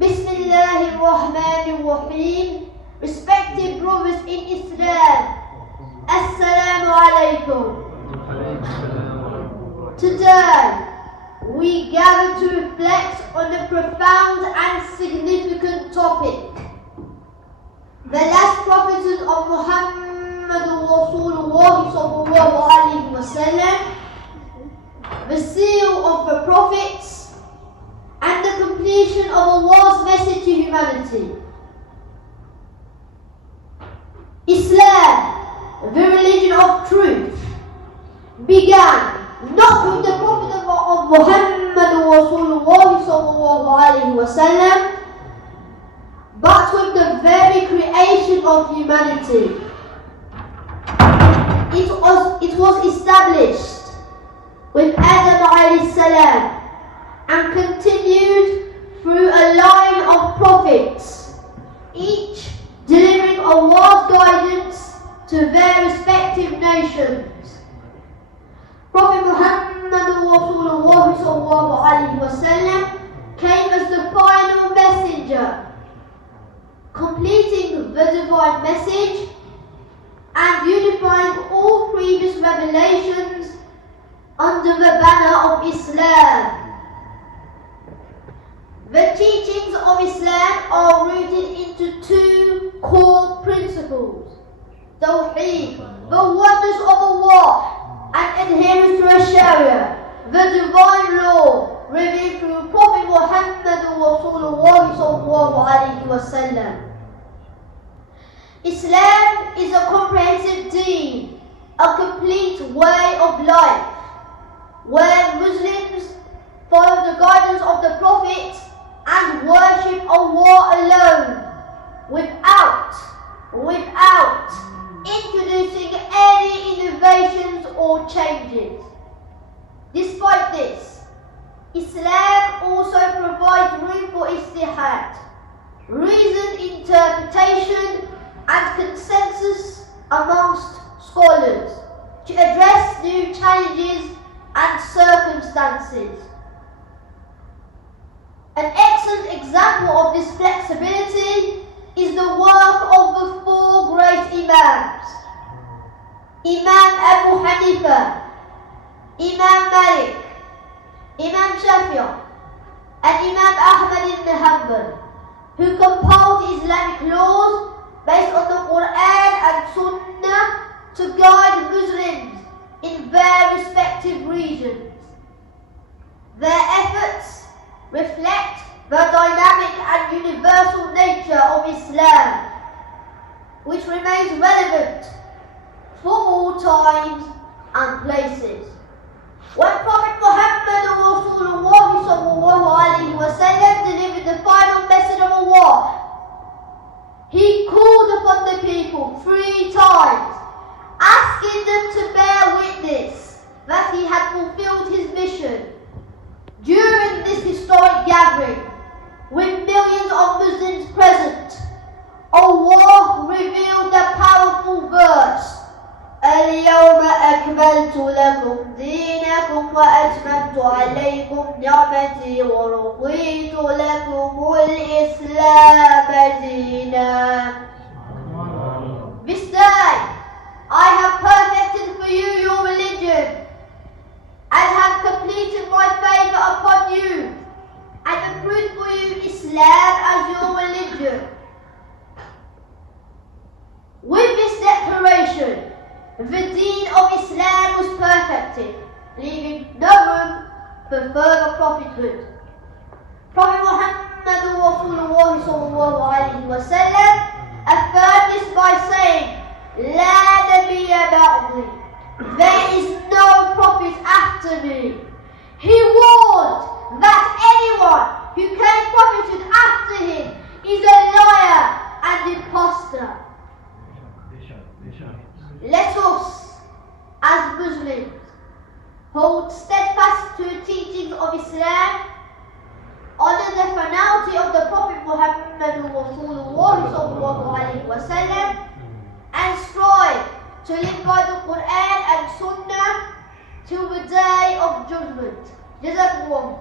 Bismillahir, Rahmanir. Respected brothers in Islam, S.A.W. Today, we gather to reflect on a profound and significant topic. The last prophethood of Muhammad Rasulullah sallallahu alayhi wa sallam, the seal of the prophets, and the completion of Allah's message to humanity. Islam, the religion of truth, began not with the prophet of Muhammad Rasulullah sallallahu alayhi wa sallam, but with the very creation of humanity. It was established with Adam alayhi salam and continued through a line of prophets, each delivering Allah's guidance to their respective nations. Prophet Muhammad Rasulullah sallallahu alayhi wa sallam came as the final messenger, completing the divine message and unifying all previous revelations under the banner of Islam. The teachings of Islam are rooted into two core principles: Tawheed, the oneness of Allah, and adherence to Shariah, the divine law revealed through Prophet Muhammad Rasulullah sallallahu alayhi wa sallam. Islam is a comprehensive Deen, a complete way of life, where Muslims follow the guidance of the Prophet and worship Allah alone, without introducing any innovations or changes. Despite this, Islam also provides room for Ijtihad, reasoned interpretation and consensus amongst scholars to address new challenges and circumstances. An excellent example of this flexibility is the work of the four great Imams: Imam Abu Hanifa, Imam Malik, Imam Shafi'i, and Imam Ahmad ibn Hanbal, who compiled Islamic laws based on the Quran and Sunnah to guide Muslims in their respective regions. Their efforts reflect the dynamic and universal nature of Islam, which remains relevant for all times and places. When Prophet Muhammad Rasulullah sallallahu alayhi wa sallam delivered the final message of Allah, he called upon the people 3 times, asking them to bear witness that he had fulfilled his mission. During this historic gathering, with millions of Muslims present, Allah revealed the powerful verse: اليوم أكملت لكم دينكم وأتممت عليكم نعمتي ورضيت لكم الإسلام دينا. This day I have perfected for you your religion and have completed my favour upon you and approved for you Islam as your religion. With this declaration, the Deen of Islam was perfected, leaving no room for further prophethood. Prophet Muhammad Rasulullah sallallahu alayhi wa sallam affirmed this by saying, "La nabiyya ba'di," there is no prophet after me. He warned that anyone who claims prophethood after him is a liar and impostor. Let us, as Muslims, hold steadfast to the teachings of Islam, honor the finality of the Prophet Muhammad Rasulullah sallallahu alayhi wa sallam, and strive to live by the Quran and Sunnah till the day of judgment. Jazakumullah.